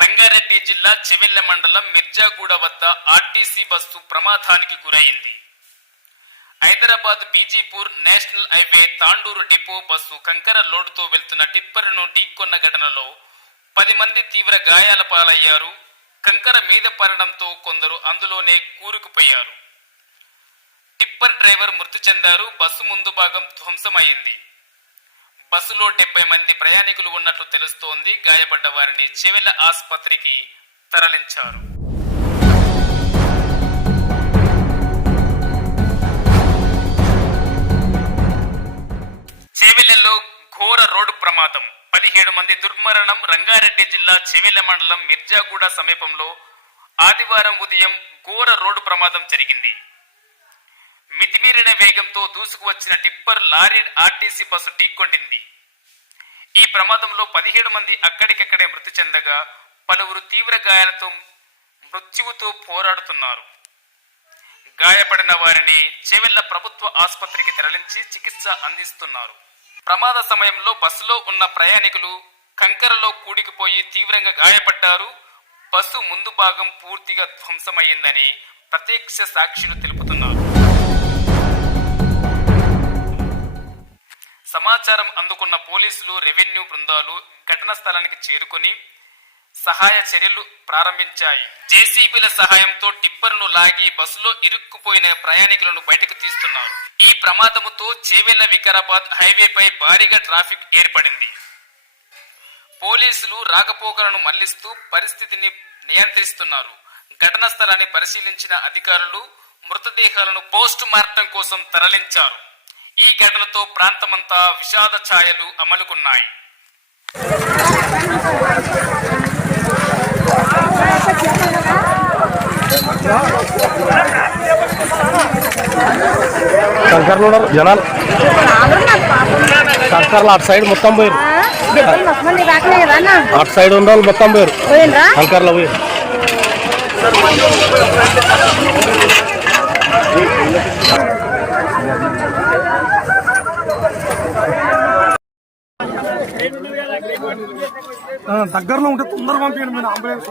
రంగారెడ్డి జిల్లా చెవెళ్ళ మండలం మిర్జాగూడ వద్ద ఆర్టీసీ బస్సు ప్రమాదానికి గురైంది. Hyderabad Bijapur national highway Tandur depot bus కంకర లోడుతో వెళ్తున్న టిప్పర్ను ఢీకొన్న ఘటనలో పది మంది తీవ్ర గాయాల పాలయ్యారు. కంకర మీద పడడంతో కొందరు అందులోనే కూరుకుపోయారు. టిప్పర్ డ్రైవర్ మృతి చెందారు. బస్సు ముందు భాగం ధ్వంసమైంది బస్సులో డెబ్బై మంది ప్రయాణికులు ఉన్నట్లు తెలుస్తోంది. గాయపడ్డ వారిని చెవెల ఆసుపత్రికి తరలించారు. చెవెలలో ఘోర రోడ్డు ప్రమాదం. పదిహేడు మంది దుర్మరణం. రంగారెడ్డి జిల్లా చెవెల మండలం మిర్జాగూడ సమీపంలో ఆదివారం ఉదయం ఘోర రోడ్డు ప్రమాదం జరిగింది. మితిమీరిన వేగంతో దూసుకువచ్చిన టిప్పర్ లారీ ఆర్టీసీ బస్సు ఢీకొండింది. ఈ ప్రమాదంలో పదిహేడు మంది అక్కడికక్కడే మృతి చెందగా పలువురు తీవ్ర గాయాలతో మృత్యువుతో పోరాడుతున్నారు. గాయపడిన వారిని చెవెళ్ళ ప్రభుత్వ ఆసుపత్రికి తరలించి చికిత్స అందిస్తున్నారు. ప్రమాద సమయంలో బస్సులో ఉన్న ప్రయాణికులు కంకరలో కూడికిపోయి తీవ్రంగా గాయపడ్డారు. బస్సు ముందు భాగం పూర్తిగా ధ్వంసమయ్యిందని ప్రత్యక్ష సాక్షులు తెలుపుతున్నారు. సమాచారం అందుకున్న పోలీసులు రెవెన్యూ బృందాలు ఘటనా స్థలానికి చేరుకుని సహాయ చర్యలు ప్రారంభించాయి. జేసీబీల సహాయంతో టిప్పర్ను లాగి బస్సులో ఇరుక్కుపోయిన ప్రయాణికులను బయటకు తీస్తున్నారు. ఈ ప్రమాదముతో చేవెళ్ళ వికారాబాద్ హైవేపై భారీగా ట్రాఫిక్ ఏర్పడింది. పోలీసులు రాకపోకలను మళ్ళిస్తూ పరిస్థితిని నియంత్రిస్తున్నారు. ఘటనా స్థలాన్ని పరిశీలించిన అధికారులు మృతదేహాలను పోస్ట్ మార్టం కోసం తరలించారు. ఈ ఘటనతో ప్రాంతమంతా విషాద ఛాయలు అమలుకున్నాయి. జనాలు. కంకర్లు అటు సైడ్ మొత్తం పోయారు అటు సైడ్ ఉన్న వాళ్ళు మొత్తం పోయారు కంకర్లో పోయారు దగ్గరలో ఉంటే తొందరగా పంపించండి మీరు. అంబులెన్స్